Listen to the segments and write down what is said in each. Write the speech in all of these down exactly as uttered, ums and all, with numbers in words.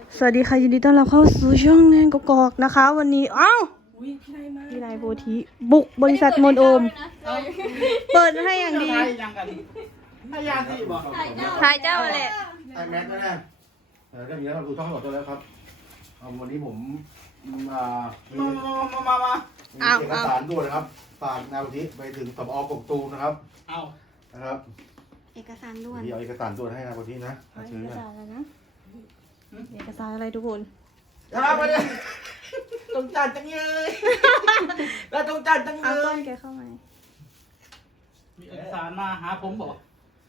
สวัสดีค่ะยินดีต้อนรับเข้าสู่ช่องแนนกกอกนะคะวันนี้อ้าวพี่นายมาพี่นายโบธิบุกบริษัทมนโอมเปิดให้อย่างดียังกันให้ยาสิบอกถ่ายเจ้าแหละไอแม็กซ์นะเออก็มีแล้วเราดูช่องตลอดตัวแล้วครับเอาวันนี้ผมมามีมามามามามีเอกสารด่วนนะครับฝากนายวุฒิไปถึงสบอกกตูมนะครับเอานะครับเอกสารด่วนมีเอาเอกสารด่วนให้นายวุฒินะเอเชิญกนะสารอะไรนะเอกสารอะไรทุกคนครับมาเลยตรงจัดจังเลยแล้วตรงจัดจังเลเอาต้นยแกเข้ามามีเอกสารมาหาผมบอก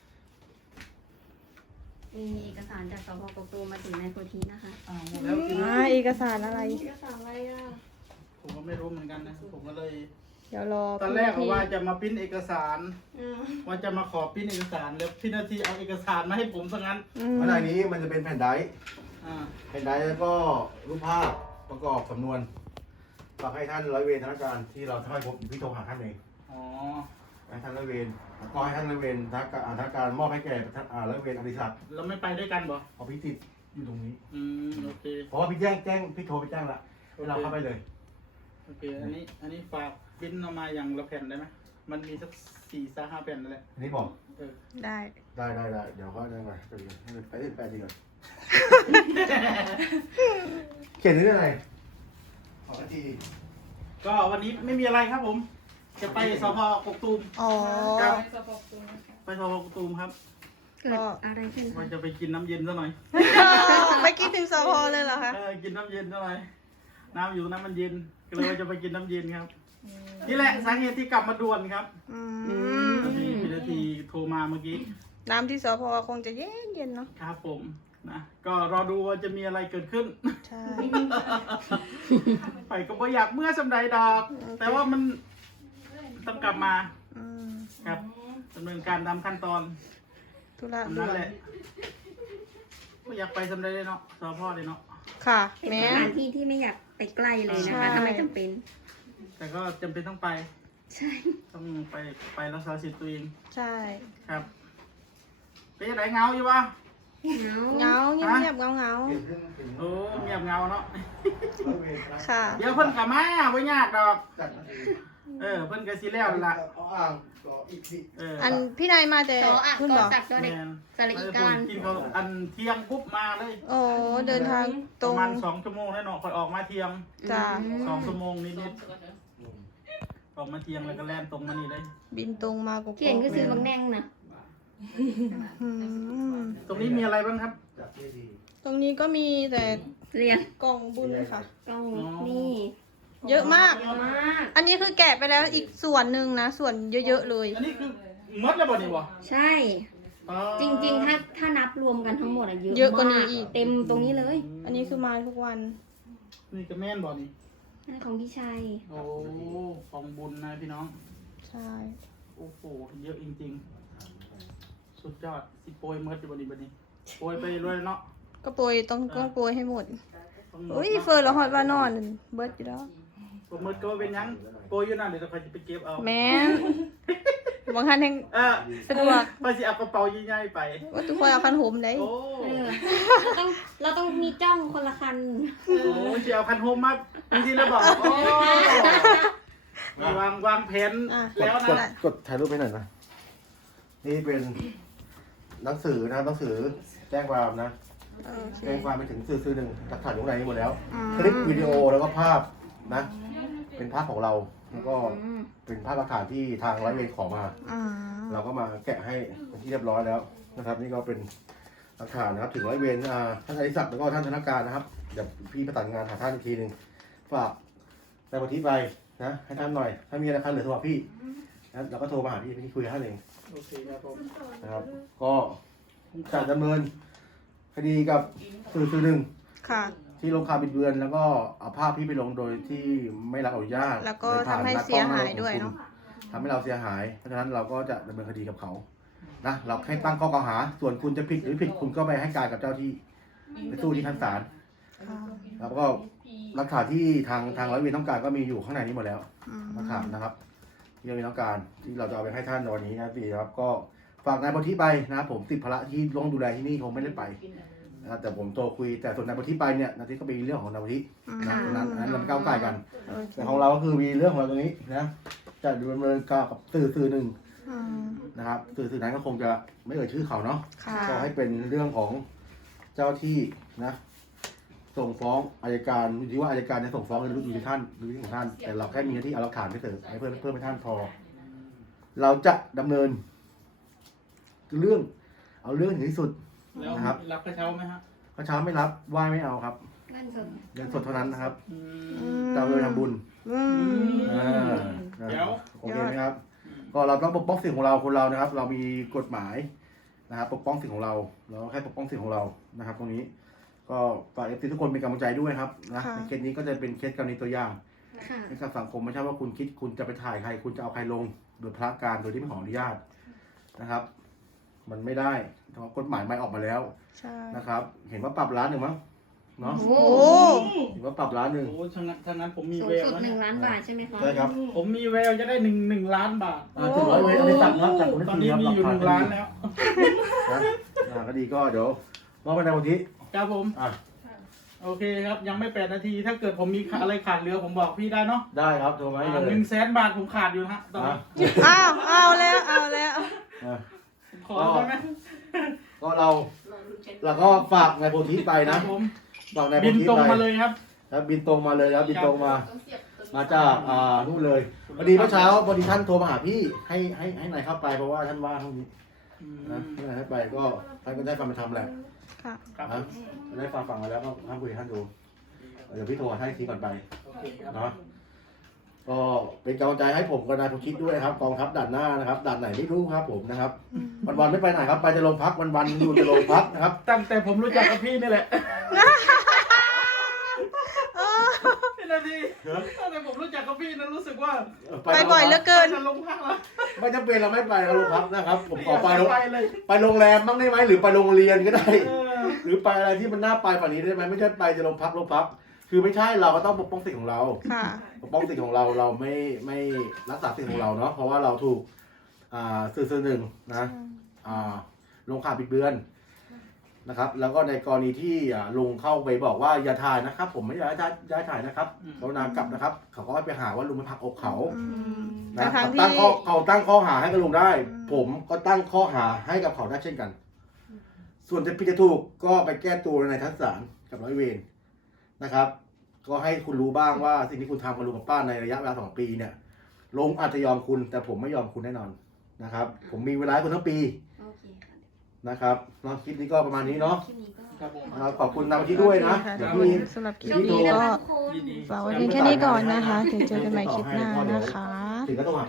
มีเอกสารจากสพกกตูมมาถึงนายโพธินะคะอ้าวหมดแล้วกินอ่าเอกสารอะไรเอกสารอะไรอ่ะผมก็ไม่รู้เหมือนกันนะผมก็เลยเดี๋ยวรอตอนแรกพี่ว่าจะมาพิมพ์เอกสาร ว่าจะมาขอพิมพ์เอกสารแล้วพี่นาทีเอาเอกสารมาให้ผมซะงั้นอืมข้างในนี้มันจะเป็นแผ่นไดร์อ่าแผ่นไดร์แล้วก็รูปภาพประกอบสำนวนฝากให้ท่านร้อยเวรธนาการที่เราให้ผมพี่โทรหาท่านเองอ๋อให้ท่านร้อยเวรแล้วก็ให้ท่านร้อยเวรธนาการธนาการมอบให้แก่ท่านอ่าร้อยเวรอดิศักดิ์เราไม่ไปด้วยกันบ่เอาพี่ติดอยู่ตรงนี้อืมโอเคเพราะว่าพี่แจ้งแจ้งพี่โทรไปแจ้งละให้เราเข้าไปเลยโอเคอันนี้อันนี้ฝากพิมพ์ออกมาอย่างละแผ่นได้ไหมมันมีสักสี่สห้าแผ่นนั่นแหละอันนี้บอกเออได้ได้ได้ได้เดี๋ยวเขาได้มาไปเลยให้ไปไปดีก่อน เขียนเรื่องอะไรขอทีก็วันนี้ไม่มีอะไรครับผม จะไปสพกกตูมอ๋อครับไปสพกกตูมครับเกิดอะไรขึ้นว่าคะจะไปกินน้ำเย็นซะหน่อยไปกินถึงสพเลยเหรอคะเออกินน้ำเย็นซะหน่อยน้ำอยู่น้ำมันเย็นก็เลยว่าจะไปกินน้ำเย็นครับนี่แหละสาเหตุที่กลับมาด่วนครับอืมพอดีพี่นาทีโทรมาเมื่อกี้น้ำที่สพคงจะเย็นเย็นๆเนาะครับผมนะก็รอดูว่าจะมีอะไรเกิดขึ้นใช่ไปก็บ่อยากเมื่อสำใดดอก แต่ว่ามันต้องกลับมาอืมครับดำเนินการตามขั้นตอนธุระอันด่นั่วน นแหละก็อยากไปสำใดเลยเนาะสพ่อเลยเนาะค่ะเป็นแม่สถานที่ที่ไม่อยากไปใกล้เลยนะคะใช่ถ้าไม่จำเป็นแต่ก็จำเป็นต้องไปใช่ต้องไปไปรักษาสิทธิ์ตัวเองใช่ครับเป็นยังไงเงาอยู่ปะเงาเงาเงียบเงียบเงาเงาเขียนเรื่องถึงโอ้เงียบเงาเนาะร้อยเวรนะค่ะเดี๋ยวเพิ่นกลับมาไม่ยากดอกจัดนาทีเออเพิ่นก็สิแล้วนั่นล่ะเอาอ่างก็อีกทีเอออันพี่นายมาแต่โตอ่ะคุณโตบอกสักตัวเด็กแม่นสระอีการกินเขาอันเที่ยงปุ๊บมาเลยโอ้เดินทางปตรระงมาณสองชั่วโมงแล้วเนาะค่อยออกมาเที่ยงจ้าสองชั่วโมงนิดๆออกมาเที่ยงแล้วก็แล่นตรงมานี่เลยบินตรงมากกเขียนก็ซื้อบางแดงนะอืมตรงนี้มีอะไรบ้างครับจัดที่ดีตรงนี้ก็มีแต่เรียนกล่องบุญค่ะกล้องนี่เยอะมากเยอะมากอันนี้คือแกะไปแล้วอีกส่วนหนึ่งนะ ส่วนเยอะๆเลยอันนี้คือหมดแล้วบ่นี่วะใช่อ๋อจริงๆ ถ้าถ้านับรวมกันทั้งหมดอะเยอะเยอะกว่านี้มอีกเต็มตรงนี้เลยอันนี้คือมาทุกวันนี่ก็แม่นบ่นี่นั่นของพี่ชัยโอ้ของบุญนะพี่น้องใช่โอ้โหเยอะจริงๆ สุดยอดสิโปรยเมิดอยู่บ่นี่บ่นี่โปรยไปเลยเนาะก็โปรยต้องต้องโปรยให้หมดต้องหมดอุ้ยเนาะเฟิร์นเราหอดว่านอน เบิร์ดอยู่แล้วโปรยเมิดก็เป็นหยังโปรยอยู่นั่นเดี๋ยวเราไปเก็บเอาแม่นบางท่านแห่งเออสะดวกไปสิเอากระเป๋าใหญ่ๆไปว่าทุกคนเอาคันผมได้โอ้เออเราต้องเราต้องมีจ้องคนละคันโหสิเอาคันโฮมมาจริงๆแล้วบอกโอ้วางวางแผนอ่ะกดแล้วกดนะกดถ่ายรูปไปหน่อยนะนี่เป็นหนังสือนะครับหนังสือแจ้งความนะโอเคแจ้งความไปถึงสื่อสื่อหนึ่งหลักฐานอยู่ข้างในนี้หมดแล้วอืมคลิปวิดีโอแล้วก็ภาพนะ เป็นภาพของเราแล้วก็เป็นภาพหลักฐานที่ทางร้อยเวรขอมาอ่าเราก็มาแกะให้เป็นที่เรียบร้อยแล้วนะครับ นี่ก็เป็นหลักฐานนะครับถึงร้อยเวรอ่าท่านอดิศักดิ์แล้วก็ท่านธนการนะครับเดี๋ยวพี่ประสานงานหาท่านอีกทีหนึ่งฝากในวันที่ไปนะให้ท่านหน่อยถ้ามีอะไรคันเหลือโทรมาพี่นะเราก็โทรมาหาพี่พี่คุยกับท่านเองโอเคครับผมนะครับ ก็จะดำเนินคดีกับสื่อสื่อหนึ่งค่ะที่ลงข่าวบิดเบือนแล้วก็เอาภาพพี่ไปลงโดยที่ไม่รับอนุญาตแล้วก็โดยผ่านทำให้นักเสียหายด้วยเนาะทำให้เราเสียหาย เพราะฉะนั้นเราก็จะดำเนินคดีกับเขานะเราแค่ตั้งข้อกล่าวหา ส่วนคุณจะผิดหรือผิดคุณก็ไปให้การกับเจ้าที่ไปสู้ที่ชั้นศาลค่ะแล้วก็หลักฐานที่ทางทางร้อยเวรต้องการก็มีอยู่ข้างในนี้หมดแล้วอืมหลักฐานนะครับ ที่เรามีต้องการที่เราจะเอาไปให้ท่านในวันนี้นะพี่ครับก็ฝากนายโพธิไปนะครับผมติดภาระที่ต้องดูแลที่นี่คงไม่ได้ไปนะครับแต่ผมโทรคุยแต่ส่วนนายวุฒิไปเนี่ยนายวุฒิก็เป็นเรื่องของนายวุฒินะตรงนั้นอันนั้นเราก้าวไกลกันโอเคแต่ของเราก็คือมีเรื่องของเราตรงนี้นะจะดำเนินการกับสื่อสื่อหนึ่งอืมนะครับสื่อสื่อนั้นก็คงจะไม่เอ่ยชื่อเขาเนาะค่ะก็ให้เป็นเรื่องของเจ้าที่นะส่งฟ้องอัยการอยู่ที่ว่าอัยการจะส่งฟ้องหรืออยู่ที่ท่านหรือที่ของท่าน แต่เราแค่มีหน้าที่เอาหลักฐานไปเสริมให้เพิ่มเพิ่มให้ท่านพอ เราจะดำเนิน เรื่องเอาเรื่องถึงที่สุดแล้วนะครับรับกระเช้าไหมฮะพระเช้าไม่รับไหว้ไม่เอาครับเงินสดเงินสดเท่านั้นนะครับอือืมมจะเอาเงินทำบุญอืมอ่าเดี๋ยวโอเคไหมครับ ก็เราต้องปกป้องสิ่งของเราคนเรานะครับ เรามีกฎหมายนะครับปกป้องสิ่งของเราเราแค่ปกป้องสิ่งของเรานะครับ ตรงนี้ก็ฝากเอฟซีทุกคนเป็นกำลังใจด้วยครับนะในเคสนี้ก็จะเป็นเคสกรณีตัวอย่างค่ะในกับสังคมไม่ใช่ว่าคุณคิดคุณจะไปถ่ายใคร คุณจะเอาใครลงโดยพระการโดยที่ไม่ขออนุญาตนะครับ มันไม่ได้เพราะกฎหมายไม่ออกมาแล้วใช่นะครับ เห็นว่าปรับล้านหนึ่งมั้งเนาะโอ้โอ้เห็นว่าปรับล้านหนึ่งโอ้ทั้งนั้นทั้งนั้นผมมีสูงแววสุดแล้วหเนี่นึ่ยงล้านบาทใช่ไหมคะใช่ครับผมมีแววจะได้หนึ่งหนึ่งล้านบาทอ่าถึงร้อยเวรอันนี้ตัดนะครับจากคนตอนที่นี้สี่ครับมีอยู่หนึ่งล้านแล้วนะอ่าก็ดีก็เดี๋ยวมอบไปในวันที่ครับผมอ่ะโอเคครับ ยังไม่แปดนาที ถ้าเกิดผมมีอะไรขาดเหลือผมบอกพี่ได้เนาะได้ครับโทรมาให้หเลยนึ่งแสนบาทผมขาดอยู่นะฮะตอนอ่ะนี้อ้าวเอาแล้วเอาแล้วอ่ะขอได้ไหมก็เราเราก็ฝากนายโพธิไปครันะบผมฝากนายโพบินธิตรงไปมาเลยครับครับบินตรงมาเลยครับบินตรงมา มาจากอ่านู่นเลยพอดีเมื่อเช้าพอดีท่านโทรมาหาพี่ให้ให้ให้นายเข้าไปเพราะว่าท่านว่างตรงนี้อืมนะให้นายเข้าไปก็ท่านก็ได้ความเป็นธรรมแหละค่ะครับนะได้ฟังฟังมาแล้วก็ท่านคุยกับท่านดูเดี๋ยวพี่โทรให้ทีก่อนไปโอเคครับเนาะก็เป็นกำลังใจให้ผมกับนายโพธิด้วยนะครับกองทัพด่านหน้านะครับด่านไหนไม่รู้ครับผมนะครับ วันวันๆไม่ไปไหนครับไปจะโรงพักวันวันๆอยู่จะโรงพักนะครับตั้งแต่ผมรู้จักกับพี่นี่แหละพี่นาทีตั้งแต่ผมรู้จักกับพี่นั้นรู้สึกว่าไปบ่อยเหลือเกินจะลงพักแล้วไม่จำเป็นเราไม่ไปโรงพักนะครับ ผมขอไปไปเลยไปโรงแรมบ้างได้ไหมหรือไปโรงเรียนก็ได้เออหรือไปอะไรที่มันน่าไปกว่านี้ได้ไหมไม่ใช่ไปจะโรงพักโรงพัก คือไม่ใช่เราก็ต้องปกป้องสิทธิ์ของเราค่ะปกป้องสิทธิ์ของเราเราไม่ไม่รักษาสิทธิ์ของเราเนาะเพราะว่าเราถูกอ่าสื่อสื่อหนึ่งนะอ่าลงข่าวบิดเบือนนะครับ แล้วก็ในกรณีที่อ่าลุงเข้าไปบอกว่าอย่าถ่ายนะครับ ผมไม่อยากให้ย้ายถ่ายนะครับกรุณากลับนะครับ เขาก็ไปหาว่าลุงไปผลักอกเขาอืมนะแต่ทางตั้งที่ข้อเขาตั้งข้อหาให้กับลุงได้อืมผมก็ตั้งข้อหาให้กับเขาได้เช่นกัน ส่วนจะผิดจะถูกก็ไปแก้ตัวในทัศสารกับร้อยเวรนะครับ ก็ให้คุณรู้บ้างว่าสิ่งที่คุณทำกับลุงกับป้าในระยะเวลาสองปีเนี่ยลุงอาจจะยอมคุณ แต่ผมไม่ยอมคุณแน่นอนนะครับ ผมมีเวลาให้คุณทั้งปีโอเคค่ะนะครับเนาะคลิปนี้ก็ประมาณนี้เนาะคลิปนี้ก็ครับผมนะครับขอบคุณนำที่ด้วยนะโอเคเดี๋ยวค่ะพี่สำหรับคลิปโชคดีนี้นะก็คะทุกคนยินดีฝากไว้เพียงแค่นี้ก่อนนะคะ เดี๋ยวเจอกันใหม่คลิปหน้านะคะถึงก็ต้องหา